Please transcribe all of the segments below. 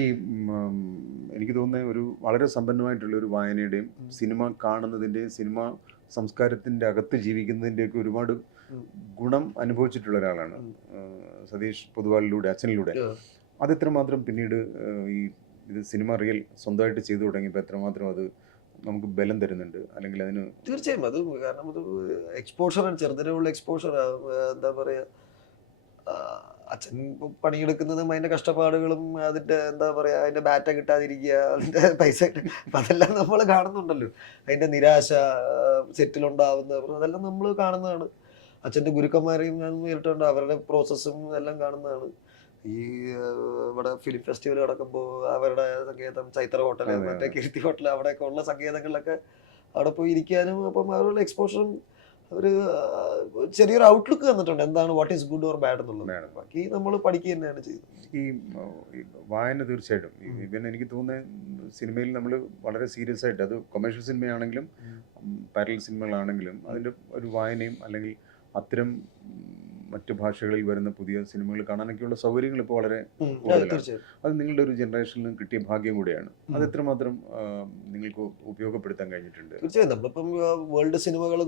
ഈ എനിക്ക് തോന്നുന്നത് ഒരു വളരെ സമ്പന്നമായിട്ടുള്ള ഒരു വായനയുടെയും സിനിമ കാണുന്നതിൻ്റെയും സിനിമ സംസ്കാരത്തിൻ്റെ അകത്ത് ജീവിക്കുന്നതിൻ്റെയൊക്കെ ഒരുപാട് ഗുണം അനുഭവിച്ചിട്ടുള്ള ഒരാളാണ് സതീഷ് പൊതുവാളിലൂടെ, അച്ഛനിലൂടെ. അതെത്രമാത്രം പിന്നീട് ഈ ഇത് സിനിമ റിയൽ സ്വന്തമായിട്ട് ചെയ്തു തുടങ്ങിയപ്പോൾ എത്രമാത്രം അത് നമുക്ക് ബലം തരുന്നുണ്ട്, അല്ലെങ്കിൽ അതിന്? തീർച്ചയായും അത് കാരണം അത് എക്സ്പോഷറാണ്, ചെറുതിനുള്ള എക്സ്പോഷർ. എന്താ പറയുക, അച്ഛൻ പണിയെടുക്കുന്നതും അതിൻ്റെ കഷ്ടപ്പാടുകളും അതിൻ്റെ എന്താ പറയുക, അതിൻ്റെ ബാറ്റ കിട്ടാതിരിക്കുക, അതിൻ്റെ പൈസ അപ്പം അതെല്ലാം നമ്മൾ കാണുന്നുണ്ടല്ലോ. അതിൻ്റെ നിരാശ, സെറ്റിലുണ്ടാവുന്ന അതെല്ലാം നമ്മൾ കാണുന്നതാണ്. അച്ഛൻ്റെ ഗുരുക്കന്മാരെയും ഞാൻ നേരിട്ടുണ്ട്, അവരുടെ പ്രോസസ്സും എല്ലാം കാണുന്നതാണ്. ഈ ഇവിടെ ഫിലിം ഫെസ്റ്റിവൽ നടക്കുമ്പോൾ അവരുടെ സങ്കേതം, ചൈത്ര ഹോട്ടൽ, മറ്റേ കീർത്തി ഹോട്ടൽ, അവിടെയൊക്കെ ഉള്ള സങ്കേതങ്ങളിലൊക്കെ അവിടെ പോയി ഇരിക്കാനും അപ്പം അവരുടെ എക്സ്പോഷറും ഒരു ചെറിയൊരു ഔട്ട്ലുക്ക് തന്നിട്ടുണ്ട്, എന്താണ് what is good or bad എന്നുള്ളത്. ബാക്കി നമ്മൾ പഠിക്കുക തന്നെയാണ് ചെയ്യുന്നത്. ഈ വായന തീർച്ചയായിട്ടും ഇവൻ എനിക്ക് തോന്നുന്നത് സിനിമയിൽ നമ്മൾ വളരെ സീരിയസ് ആയിട്ട്, അത് കൊമേഴ്ഷ്യൽ സിനിമയാണെങ്കിലും പാരലൽ സിനിമകളാണെങ്കിലും അതിൻ്റെ ഒരു വായനയും, അല്ലെങ്കിൽ അത്തരം മറ്റു ഭാഷകളിൽ വരുന്ന പുതിയ സിനിമകൾ കാണാനൊക്കെയുള്ള സൗകര്യങ്ങൾ ഇപ്പോൾ വളരെ കൂടുതലാണ്. അത് നിങ്ങളുടെ ഒരു ജനറേഷനിൽ കിട്ടിയ ഭാഗ്യം കൂടിയാണ്. അത് എത്രമാത്രം നിങ്ങൾക്ക് ഉപയോഗപ്പെടുത്താൻ കഴിഞ്ഞിട്ടുണ്ട്? തീർച്ചയായും നമ്മളിപ്പം വേൾഡ് സിനിമകൾ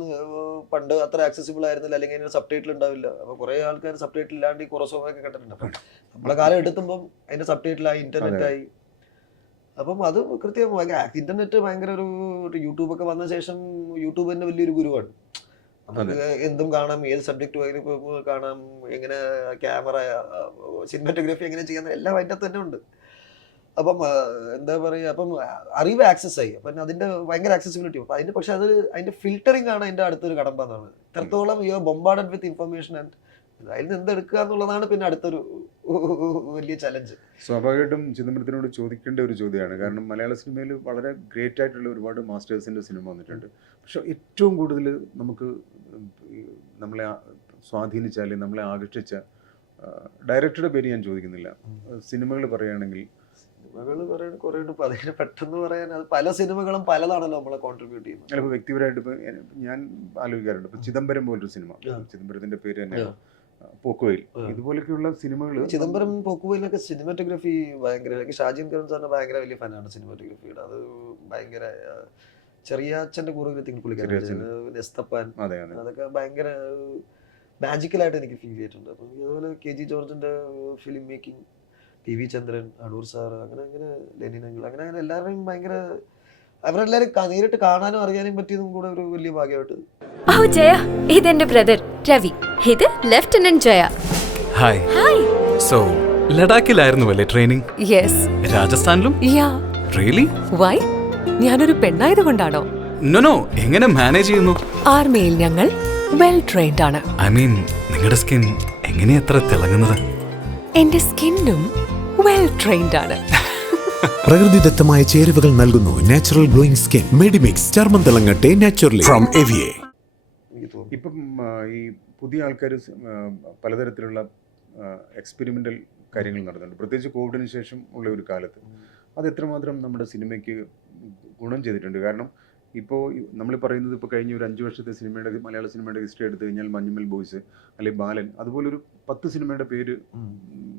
പണ്ട് അത്ര ആക്സസിബിൾ ആയിരുന്നില്ല, അല്ലെങ്കിൽ അതിന് സബ് ടൈറ്റിൽ ഉണ്ടാവില്ല. അപ്പോൾ കുറേ ആൾക്കാർ സബ് ടൈറ്റിൽ ഇല്ലാണ്ട് ഈ കുറസൊക്കെ കണ്ടിട്ടുണ്ട്. അപ്പം നമ്മളെ കാലം എടുത്തുമ്പം അതിൻ്റെ സബ് ടൈറ്റിലായി, ഇന്റർനെറ്റായി. അപ്പം അത് കൃത്യം ഇന്റർനെറ്റ് ഭയങ്കര ഒരു യൂട്യൂബൊക്കെ വന്ന ശേഷം യൂട്യൂബ് തന്നെ വലിയൊരു ഗുരുവാണ്. നമുക്ക് എന്തും കാണാം, ഏത് സബ്ജക്റ്റ് കാണാം, എങ്ങനെ ക്യാമറ, സിനിമാറ്റോഗ്രാഫി എങ്ങനെ ചെയ്യാൻ, എല്ലാം അതിൻ്റെ തന്നെ ഉണ്ട്. അപ്പം എന്താ പറയുക, അപ്പം അറിവ് ആക്സസ് ആയി, അപ്പം അതിൻ്റെ ഭയങ്കര ആക്സസിബിലിറ്റി. അപ്പം അതിൻ്റെ പക്ഷെ അതിൻ്റെ ഫിൽറ്ററിംഗ് ആണ് അതിൻ്റെ അടുത്തൊരു കടമ്പ എന്നാണ്. എത്രത്തോളം you are bombarded with information and അതിൽ നിന്ന് എന്തെടുക്കുക എന്നുള്ളതാണ് പിന്നെ അടുത്തൊരു വലിയ ചലഞ്ച്. സ്വാഭാവികമായിട്ടും ചിദംബരത്തിനോട് ചോദിക്കേണ്ട ഒരു ചോദ്യമാണ്. കാരണം മലയാള സിനിമയിൽ വളരെ ഗ്രേറ്റ് ആയിട്ടുള്ള ഒരുപാട് മാസ്റ്റേഴ്സിൻ്റെ സിനിമ വന്നിട്ടുണ്ട്. പക്ഷെ ഏറ്റവും കൂടുതൽ നമ്മളെ സ്വാധീനിച്ച, അല്ലെങ്കിൽ നമ്മളെ ആകർഷിച്ച ഡയറക്ടറുടെ പേര് ഞാൻ ചോദിക്കുന്നില്ല, സിനിമകൾ പറയുകയാണെങ്കിൽ കുറേ അതിന് പെട്ടെന്ന് പറയാൻ, അത് പല സിനിമകളും പലതാണല്ലോ നമ്മളെ കോൺട്രിബ്യൂട്ട് ചെയ്യുന്നത്. ചിലപ്പോൾ വ്യക്തിപരമായിട്ട് ഇപ്പോൾ ഞാൻ ആലോചിക്കാറുണ്ട്. ഇപ്പോൾ ചിദംബരം പോലൊരു സിനിമ, ചിദംബരത്തിൻ്റെ പേര് തന്നെ പോക്കുവെയിൽ, ഇതുപോലൊക്കെയുള്ള സിനിമകൾ. ചിദംബരം, പോക്കുവെയിലൊക്കെ സിനിമാറ്റോഗ്രാഫി ഭയങ്കര, ഷാജിൻ കരുൺ സാറിന് ഭയങ്കര വലിയ ഫാനാണ് സിനിമാറ്റോഗ്രാഫിയുടെ. അത് ഭയങ്കര ചെറിയ അച്ഛൻ്റെ കൂറുകൃത്യങ്ങൾ പുള്ളിക്കാരൻ, എസ്തപ്പാൻ, അതൊക്കെ ഭയങ്കര മാജിക്കലായിട്ട് എനിക്ക് ഫീൽ ചെയ്തിട്ടുണ്ട്. അപ്പം അതുപോലെ KG ജോർജിൻ്റെ ഫിലിം മേക്കിംഗ്, PV ചന്ദ്രൻ, അടൂർ സാറ്, അങ്ങനെ ലെനിനങ്ങൾ, അങ്ങനെ എല്ലാവരുടെയും ഭയങ്കര, അവരെല്ലാവരും നേരിട്ട് കാണാനും അറിയാനും പറ്റിയതും കൂടെ ഒരു വലിയ ഭാഗ്യമായിട്ട്. ഓ ജയ, ഇതെന്റെ ബ്രദർ രവി, ഇത് lieutenant Jaya. Hi. Hi. So ലഡാക്കിലായിരുന്നു അല്ലേ ട്രെയിനിങ്? യെസ്. രാജസ്ഥാനിലും? യാ. റിയലി? വൈ? ഞാനൊരു പെണ്ണായതുകൊണ്ടാണോ? നോ, എങ്ങനെ മാനേജ് ചെയ്യുന്നു? ആർമിയിൽ ഞങ്ങൾ വെൽ ട്രെയിൻഡ് ആണ്. ഐ മീൻ, നിങ്ങളുടെ സ്കിൻ എങ്ങനെയാ എത്ര തിളങ്ങുന്നത്? എന്റെ സ്കിന്നും വെൽ ട്രെയിൻഡ് ആണ്. പ്രകൃതിദത്തമായ ചേരുവകൾ നൽകുന്നു നാച്ചുറൽ ഗ്ലോയിങ് സ്കിൻ. മെഡിമിക്സ്, ചർമ്മം തിളങ്ങട്ടെ നാച്ചുറലി ഫ്രം എവിയെ. ഇപ്പം ഈ പുതിയ ആൾക്കാർ പലതരത്തിലുള്ള എക്സ്പെരിമെൻ്റൽ കാര്യങ്ങൾ നടത്തുന്നുണ്ട്, പ്രത്യേകിച്ച് കോവിഡിന് ശേഷം ഉള്ള ഒരു കാലത്ത്. അത് എത്രമാത്രം നമ്മുടെ സിനിമയ്ക്ക് ഗുണം ചെയ്തിട്ടുണ്ട്? കാരണം ഇപ്പോൾ നമ്മൾ പറയുന്നത്, ഇപ്പോൾ കഴിഞ്ഞ ഒരു 5 വർഷത്തെ സിനിമയുടെ, മലയാള സിനിമയുടെ ഹിസ്റ്ററി എടുത്തു കഴിഞ്ഞാൽ മഞ്ഞുമൽ ബോയ്സ്, അല്ലെങ്കിൽ ബാലൻ, അതുപോലൊരു 10 സിനിമയുടെ പേര്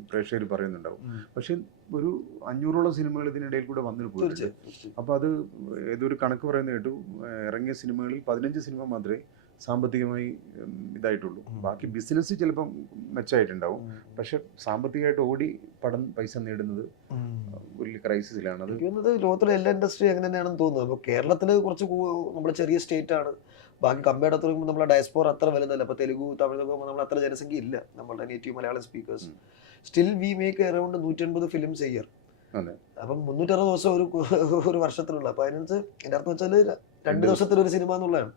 പ്രേക്ഷകർ പറയുന്നുണ്ടാവും. പക്ഷെ ഒരു 500ഓളം സിനിമകൾ ഇതിനിടയിൽ കൂടെ വന്നിട്ട് പോയിട്ടുണ്ട്. അപ്പോൾ അത് ഏതൊരു കണക്ക് പറയുന്ന കേട്ടു, ഇറങ്ങിയ സിനിമകളിൽ 15 സിനിമ മാത്രമേ സാമ്പത്തികമായി ഇതായിട്ടുള്ളൂ. ബാക്കി ബിസിനസ് ചിലപ്പം മെച്ചമായിട്ടുണ്ടാവും, പക്ഷെ സാമ്പത്തികമായിട്ട് ഓടി പടം പൈസ നേടുന്നത് വലിയ ക്രൈസിസിലാണ്. അത് ലോകത്തിലെ എല്ലാ ഇൻഡസ്ട്രി അങ്ങനെ തന്നെയാണെന്ന് തോന്നുന്നത്. അപ്പോൾ കേരളത്തിൽ കുറച്ച് നമ്മുടെ ചെറിയ സ്റ്റേറ്റ് ആണ്. ബാക്കി കമ്പയർ ചെയ്യുമ്പോൾ നമ്മളെ ഡയസ്പോർ അത്ര വലുതല്ല. അപ്പോൾ തെലുഗു, തമിഴ് നമ്മൾ അത്ര ജനസംഖ്യ ഇല്ല നമ്മളുടെ native Malayalam speakers. Still we make around 180 films A year. അപ്പം 360 ദിവസം ഒരു വർഷത്തിലുള്ള. അപ്പോൾ അതിനനുസരിച്ച് എൻ്റെ അർത്ഥം വെച്ചാൽ 2 ദിവസത്തിലൊരു സിനിമ എന്നുള്ളതാണ്.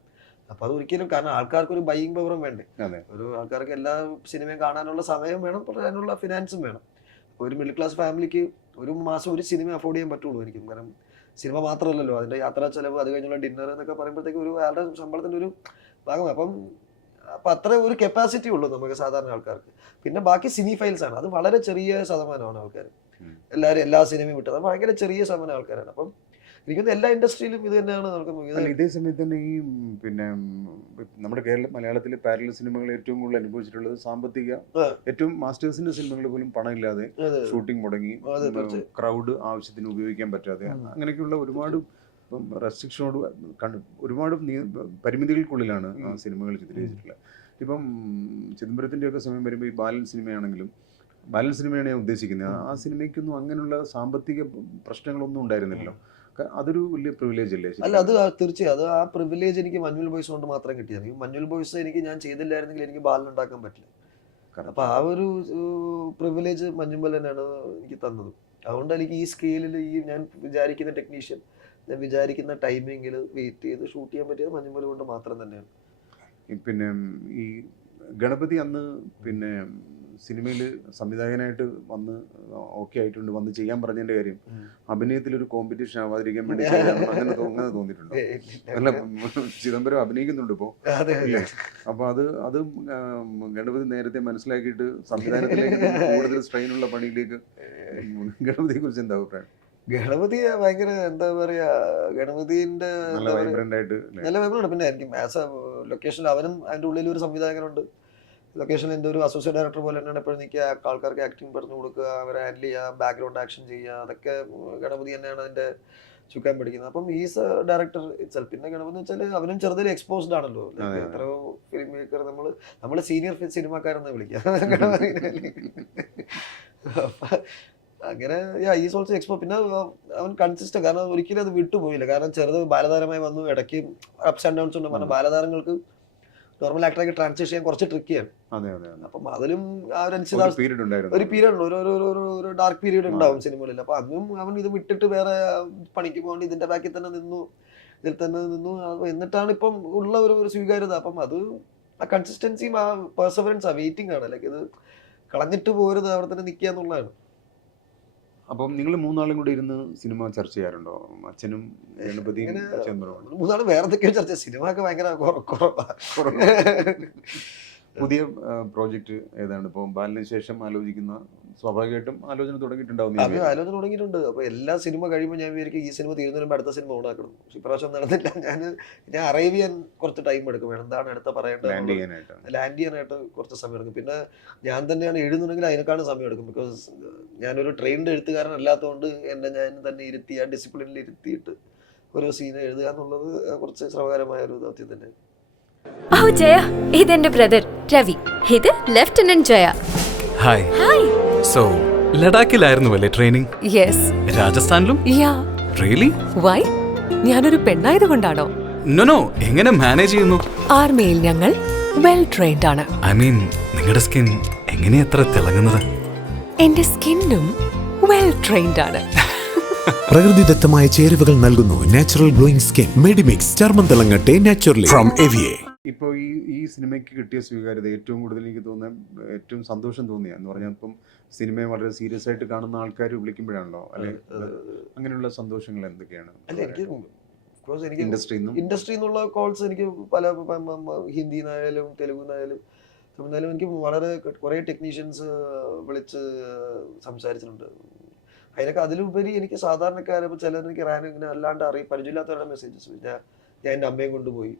അപ്പോൾ അത് ഒരിക്കലും, കാരണം ആൾക്കാർക്ക് ഒരു ബൈയിങ് പവറും വേണ്ടേ, ഒരു ആൾക്കാർക്ക് എല്ലാ സിനിമയും കാണാനുള്ള സമയം വേണം, അതിനുള്ള ഫിനാൻസും വേണം. അപ്പോൾ ഒരു മിഡിൽ ക്ലാസ് ഫാമിലിക്ക് ഒരു മാസം ഒരു സിനിമ അഫോർഡ് ചെയ്യാൻ പറ്റുള്ളൂ എനിക്കും. കാരണം സിനിമ മാത്രമല്ലല്ലോ, അതിൻ്റെ യാത്രാ ചെലവ്, അത് കഴിഞ്ഞുള്ള ഡിന്നർ എന്നൊക്കെ പറയുമ്പോഴത്തേക്ക് ഒരു ആളുടെ ശമ്പളത്തിൻ്റെ ഒരു ഭാഗം. അപ്പം അത്ര ഒരു കപ്പാസിറ്റി ഉള്ളൂ നമുക്ക് സാധാരണ ആൾക്കാർക്ക്. പിന്നെ ബാക്കി സിനി ഫൈൽസ് ആണ്, അത് വളരെ ചെറിയ ശതമാനമാണ് ആൾക്കാർ. എല്ലാവരും എല്ലാ സിനിമയും വിട്ടത് ഭയങ്കര ചെറിയ ശതമാനം ആൾക്കാരാണ്. അപ്പം എനിക്കൊന്ന് എല്ലാ ഇൻഡസ്ട്രിയിലും ഇത് തന്നെയാണ് നടക്കുന്നത്. അല്ല, ഇതേ സമയത്ത് തന്നെ ഈ പിന്നെ നമ്മുടെ മലയാളത്തിലെ പാരലൽ സിനിമകൾ ഏറ്റവും കൂടുതൽ അനുഭവിച്ചിട്ടുള്ളത് സാമ്പത്തിക ഏറ്റവും മാസ്റ്റേഴ്സിന്റെ സിനിമകൾ പോലും പണമില്ലാതെ ഷൂട്ടിംഗ് മുടങ്ങി, ക്രൗഡ് ആവശ്യത്തിന് ഉപയോഗിക്കാൻ പറ്റാതെ, അങ്ങനെയൊക്കെയുള്ള ഒരുപാട് റെസ്ട്രിക്ഷനോട് ഒരുപാട് പരിമിതികൾക്കുള്ളിലാണ് ആ സിനിമകൾ ചിത്രീകരിച്ചിട്ടുള്ളത്. ഇപ്പം ചിദംബരത്തിൻ്റെയൊക്കെ സമയം വരുമ്പോൾ ഈ ബാലൻ സിനിമയാണെങ്കിലും, ബാലൻ സിനിമയാണ് ഞാൻ ഉദ്ദേശിക്കുന്നത്, ആ സിനിമയ്ക്കൊന്നും അങ്ങനെയുള്ള സാമ്പത്തിക പ്രശ്നങ്ങളൊന്നും ഉണ്ടായിരുന്നില്ലല്ലോ. അതൊരു വലിയ പ്രിവിലേജ് അല്ലേ? അല്ല, അത് തീർച്ചയായും അത് ആ പ്രിവിലേജ് എനിക്ക് മഞ്ഞുൽ ബോയ്സ് കൊണ്ട് മാത്രം കിട്ടിയത്. മഞ്ഞുൽ ബോയ്സ് എനിക്ക് ഞാൻ ചെയ്തില്ലായിരുന്നെങ്കിൽ എനിക്ക് ബാലൻ ഉണ്ടാക്കാൻ പറ്റില്ല. അപ്പൊ ആ ഒരു പ്രിവിലേജ് മഞ്ഞുമ്പൽ തന്നെയാണ് എനിക്ക് തന്നത്. അതുകൊണ്ട് എനിക്ക് ഈ സ്കെയിലിൽ ഈ ഞാൻ വിചാരിക്കുന്ന ടെക്നീഷ്യൻ, ഞാൻ വിചാരിക്കുന്ന ടൈമിങ്ങിൽ വെയിറ്റ് ചെയ്ത് ഷൂട്ട് ചെയ്യാൻ പറ്റിയത് മഞ്ഞുമ്പൽ കൊണ്ട് മാത്രം തന്നെയാണ്. പിന്നെ ഈ ഗണപതി അന്ന് പിന്നെ സിനിമയിൽ സംവിധായകനായിട്ട് വന്ന് ഓക്കെ ആയിട്ടുണ്ട്, വന്ന് ചെയ്യാൻ പറഞ്ഞതിന്റെ കാര്യം അഭിനയത്തിലൊരു കോമ്പറ്റീഷൻ ആവാതിരിക്കാൻ വേണ്ടി അങ്ങനെ തോന്നിയിട്ടുണ്ടോ? അല്ല, ചിദംബരം അഭിനയിക്കുന്നുണ്ട് ഇപ്പോ, അപ്പൊ അത് ഗണപതി നേരത്തെ മനസ്സിലാക്കിയിട്ട് സംവിധാനത്തിലേക്ക് കൂടുതൽ സ്ട്രെയിനുള്ള പണിയിലേക്ക് ഗണപതിയെ കുറിച്ച് എന്താ അഭിപ്രായം? ഗണപതി ഭയങ്കര എന്താ പറയാ, ഗണപതിന്റെ നല്ല വൈബ്രന്റ് ആയിട്ട് നല്ല വൈബ്രന്റ്. പിന്നെ എനിക്ക് ആസ് എ ലൊക്കേഷനിൽ അവനും അതിന്റെ ഉള്ളിൽ ഒരു സംവിധായകനുണ്ട്. ലൊക്കേഷനിൽ എൻ്റെ ഒരു അസോസിയേറ്റ് ഡയറക്ടർ പോലെ തന്നെയാണ് എപ്പോഴും നിൽക്കുക, ആൾക്കാർക്ക് ആക്ടിങ് പറഞ്ഞു കൊടുക്കുക, അവരെ ഹാൻഡിൽ ചെയ്യുക, ബാക്ക്ഗ്രൗണ്ട് ആക്ഷൻ ചെയ്യുക, അതൊക്കെ ഗണപതി തന്നെയാണ് അതിന്റെ ചുക്കാൻ പിടിക്കുന്നത്. അപ്പം ഈസ് എ ഡയറക്ടർ ഇറ്റ്സെൽഫ്. പിന്നെ ഗണപതി എന്ന് വെച്ചാൽ അവനും ചെറുതിൽ എക്സ്പോസ്ഡ് ആണല്ലോ. എത്രയോ ഫിലിം മേക്കർ നമ്മള് സീനിയർ സിനിമക്കാരെന്ന് വിളിക്കാം അങ്ങനെ ഈസ് ഓൾസോ എക്സ്പോ. പിന്നെ അവൻ കൺസിസ്റ്റന്റ്, കാരണം ഒരിക്കലും അത് വിട്ടുപോയില്ല. കാരണം ചെറുത് ബാലതാരമായി വന്നു, ഇടയ്ക്ക് അപ്സ് ആൻഡ് ഡൗൺസ് ഉണ്ട്. കാരണം ബാലതാരങ്ങൾക്ക് നോർമൽ ആക്ടറൊക്കെ ട്രാൻസ്ലേറ്റ് ചെയ്യാൻ കുറച്ച് ട്രിക്കിയാണ്. അപ്പം അതിലും ആ ഒരു പീരീഡ് ഉണ്ട്, ഒരു ഡാർക്ക് പീരീഡ് ഉണ്ടാവും സിനിമകളിൽ. അപ്പൊ അതും അവൻ ഇത് വിട്ടിട്ട് വേറെ പണിക്ക് പോകാണ്ട് ഇതിന്റെ ബാക്കിൽ തന്നെ നിന്നു, ഇതിൽ തന്നെ നിന്നു. എന്നിട്ടാണ് ഇപ്പം ഉള്ള ഒരു സ്വീകാര്യത. അപ്പം അത് ആ കൺസിസ്റ്റൻസിയും ആ പെർസവറൻസ് ആ വെയിറ്റിംഗ് ആണ്. ലൈക്ക് ഇത് കളഞ്ഞിട്ട് പോരുത്, അവിടെ തന്നെ നിൽക്കുക എന്നുള്ളതാണ്. അപ്പം നിങ്ങൾ മൂന്നാളും കൂടി ഇരുന്ന് സിനിമ ചർച്ച ചെയ്യാറുണ്ടോ? അച്ഛനും ഗണപതിയും മൂന്നാളും വേറെ എന്തൊക്കെയോ ചർച്ച. സിനിമ ഒക്കെ ഭയങ്കര കുറവാണ്. പുതിയ പ്രോജക്റ്റ് ഏതാണ് ഇപ്പോൾ ബാലിന് ശേഷം ആലോചിക്കുന്ന? സ്വാഭാവികമായിട്ടും ആലോചന തുടങ്ങിയിട്ടുണ്ടാവും. ആലോചന തുടങ്ങിയിട്ടുണ്ട്. അപ്പൊ എല്ലാ സിനിമ കഴിയുമ്പോൾ ഞാൻ വിചാരിക്കും ഈ സിനിമ തീരുന്നതിന് അടുത്ത സിനിമ ഓണാക്കണം. പക്ഷെ ഇപ്രാവശ്യം നടന്നില്ല. ഞാൻ അറൈവ് ചെയ്യാൻ കുറച്ച് ടൈം എടുക്കും. എന്താണ് അടുത്ത പറയേണ്ടത് ലാൻഡ് ചെയ്യാനായിട്ട് കുറച്ച് സമയം എടുക്കും. പിന്നെ ഞാൻ തന്നെയാണ് എഴുതുന്നുണ്ടെങ്കിൽ അതിനേക്കാളും സമയം എടുക്കും. ബിക്കോസ് ഞാനൊരു ട്രെയിൻഡ് എഴുത്തുകാരൻ അല്ലാത്തതുകൊണ്ട് ഞാൻ തന്നെ ഇരുത്തി ആ ഡിസിപ്ലിനിൽ ഇരുത്തിയിട്ട് ഓരോ സീൻ എഴുതുക എന്നുള്ളത് കുറച്ച് ശ്രമകരമായ ഒരു ദൗത്യം തന്നെ. ഓ ജയ, ഇതെന്റെ ബ്രദർ രവി. ഇത് lieutenant Jaya. Hi. Hi. So ലഡാക്കിലായിരുന്നു അല്ലേ ട്രെയിനിങ്? യെസ്. രാജസ്ഥാനിലും? യാ. റിയലി? വൈ? ഞാനൊരു പെണ്ണായതുകൊണ്ടാണോ? നോ, എങ്ങനെ മാനേജ് ചെയ്യുന്നു? ആർമിയിൽ ഞങ്ങൾ വെൽ ട്രെയിൻഡ് ആണ്. ഐ മീൻ, നിങ്ങളുടെ സ്കിൻ എങ്ങനെയാ എത്ര തിളങ്ങുന്നത്? എന്റെ സ്കിന്നും വെൽ ട്രെയിൻഡ് ആണ്. പ്രകൃതിദത്തമായ ചേരുവകൾ നൽകുന്നു നാച്ചുറൽ ഗ്ലോയിങ് സ്കിൻ. മെഡിമിക്സ്, ചർമ്മം തിളങ്ങട്ടെ നാച്ചുറലി ഫ്രം എവിയെ. ഇപ്പോൾ ഈ സിനിമയ്ക്ക് കിട്ടിയ സ്വീകാര്യത ഏറ്റവും കൂടുതൽ എനിക്ക് തോന്നുന്ന ഏറ്റവും സന്തോഷം തോന്നിയ എന്ന് പറഞ്ഞാൽ, ഇപ്പം സിനിമയെ വളരെ സീരിയസ് ആയിട്ട് കാണുന്ന ആൾക്കാർ വിളിക്കുമ്പോഴാണല്ലോ അല്ലെ, അങ്ങനെയുള്ള സന്തോഷങ്ങൾ എന്തൊക്കെയാണ്? ഇൻഡസ്ട്രി എന്നുള്ള കോൾസ് എനിക്ക് പല ഹിന്ദിന്നായാലും തെലുഗുന്നായാലും തമിഴ്നായാലും എനിക്ക് വളരെ കുറേ ടെക്നീഷ്യൻസ് വിളിച്ച് സംസാരിച്ചിട്ടുണ്ട്. അതിനൊക്കെ അതിലുപരി എനിക്ക് സാധാരണക്കാരെ ചിലർ എനിക്ക് ഇങ്ങനെ അല്ലാണ്ട് പരിചയമില്ലാത്തവരുടെ മെസ്സേജസ്. ഞാൻ എൻ്റെ അമ്മയെ കൊണ്ടുപോയി,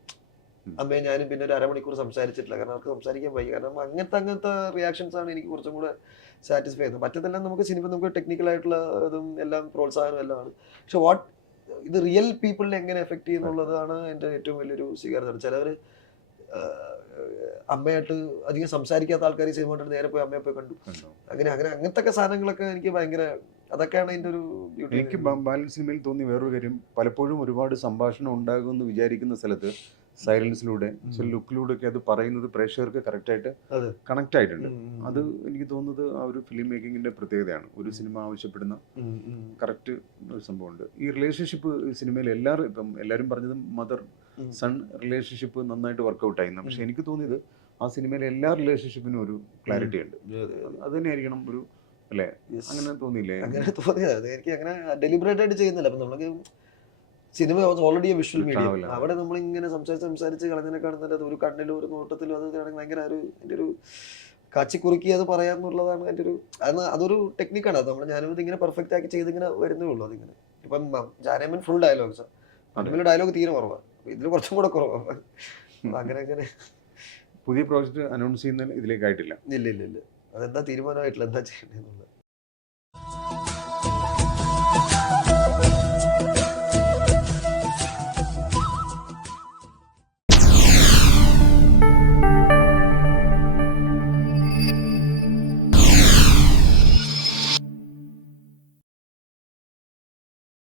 അമ്മയെ ഞാനും പിന്നെ ഒരു അരമണിക്കൂർ സംസാരിച്ചിട്ടില്ല, കാരണം അവർക്ക് സംസാരിക്കാൻ വയ്യ. കാരണം അങ്ങനത്തെ റിയാക്ഷൻസ് ആണ് എനിക്ക് കുറച്ചും കൂടെ സാറ്റിസ്ഫൈ ചെയ്യുന്നത്. മറ്റതെല്ലാം നമുക്ക് സിനിമ നമുക്ക് ടെക്നിക്കലായിട്ടുള്ള ഇതും എല്ലാം പ്രോത്സാഹനം എല്ലാം ആണ്. പക്ഷെ ഇത് റിയൽ പീപ്പിളിനെ എങ്ങനെ എഫക്ട് ചെയ്യുന്നുള്ളതാണ് എൻ്റെ ഏറ്റവും വലിയൊരു സ്വീകാര്യത. ചിലവർ അമ്മയായിട്ട് അധികം സംസാരിക്കാത്ത ആൾക്കാർ സിനിമ കണ്ടിട്ട് നേരെ പോയി അമ്മയെ പോയി കണ്ടു. അങ്ങനത്തെ സാധനങ്ങളൊക്കെ എനിക്ക് ഭയങ്കര, അതൊക്കെയാണ് അതിൻ്റെ ഒരു ബ്യൂട്ടി. എനിക്ക് ബാലൻ സിനിമയിൽ തോന്നിയ വേറൊരു കാര്യം, പലപ്പോഴും ഒരുപാട് സംഭാഷണം ഉണ്ടാകുമെന്ന് വിചാരിക്കുന്ന സ്ഥലത്ത് സൈലൻസിലൂടെ ലുക്കിലൂടെ ഒക്കെ അത് പറയുന്നത് പ്രേക്ഷകർക്ക് കറക്റ്റായിട്ട് കണക്ട് ആയിട്ടുണ്ട്. അത് എനിക്ക് തോന്നുന്നത് ആ ഒരു ഫിലിം മേക്കിങ്ങിന്റെ പ്രത്യേകതയാണ്. ഒരു സിനിമ ആവശ്യപ്പെടുന്ന കറക്റ്റ് ഒരു സംഭവമുണ്ട്. ഈ റിലേഷൻഷിപ്പ് സിനിമയിൽ എല്ലാവരും പറഞ്ഞത് മദർ സൺ റിലേഷൻഷിപ്പ് നന്നായിട്ട് വർക്കൗട്ട് ആയിരുന്നു. പക്ഷെ എനിക്ക് തോന്നിയത് ആ സിനിമയിലെ എല്ലാ റിലേഷൻഷിപ്പിനും ഒരു ക്ലാരിറ്റി ഉണ്ട്. അത് തന്നെയായിരിക്കണം ഒരു, അല്ലേ? അങ്ങനെ തോന്നിയില്ലേ? അങ്ങനെ തോന്നിയത് എനിക്ക് അങ്ങനെ ഡെലിബറേറ്റ് ആയിട്ട് ചെയ്യുന്നില്ല. അപ്പം നമുക്ക് സിനിമ ഓൾറെഡി വിഷ്വൽ മീഡിയം, അവിടെ നമ്മളിങ്ങനെ സംസാരിച്ച് കളഞ്ഞതിനെ കാണുന്നത് ഒരു കണ്ണിലും ഒരു നോട്ടത്തിലും അത് ഭയങ്കര എൻ്റെ ഒരു കാച്ചിക്കുറുക്കി അത് പറയാന്നുള്ളതാണ് എൻ്റെ ഒരു, അതൊരു ടെക്നിക്കാണ്. അത് ഞാനും ഇതിങ്ങനെ പെർഫെക്റ്റ് ആക്കി ചെയ്തിങ്ങനെ വരുന്നേ ഉള്ളൂ. അതിങ്ങനെ ഇപ്പം ജാനേമൻ ഫുൾ ഡയലോഗ്സ് അതിൽ ഡയലോഗ് തീരെ കുറവാണ്, ഇതിൽ കുറച്ചും കൂടെ കുറവാണ്. അങ്ങനെ അങ്ങനെ പുതിയ പ്രോജക്റ്റ് അനൗൺസ് ചെയ്യുന്നതിന് ഇതിലേക്കായിട്ടില്ല. ഇല്ല അതെന്താ തീരുമാനമായിട്ടില്ല, എന്താ ചെയ്യണ്ടേന്നുള്ളത്.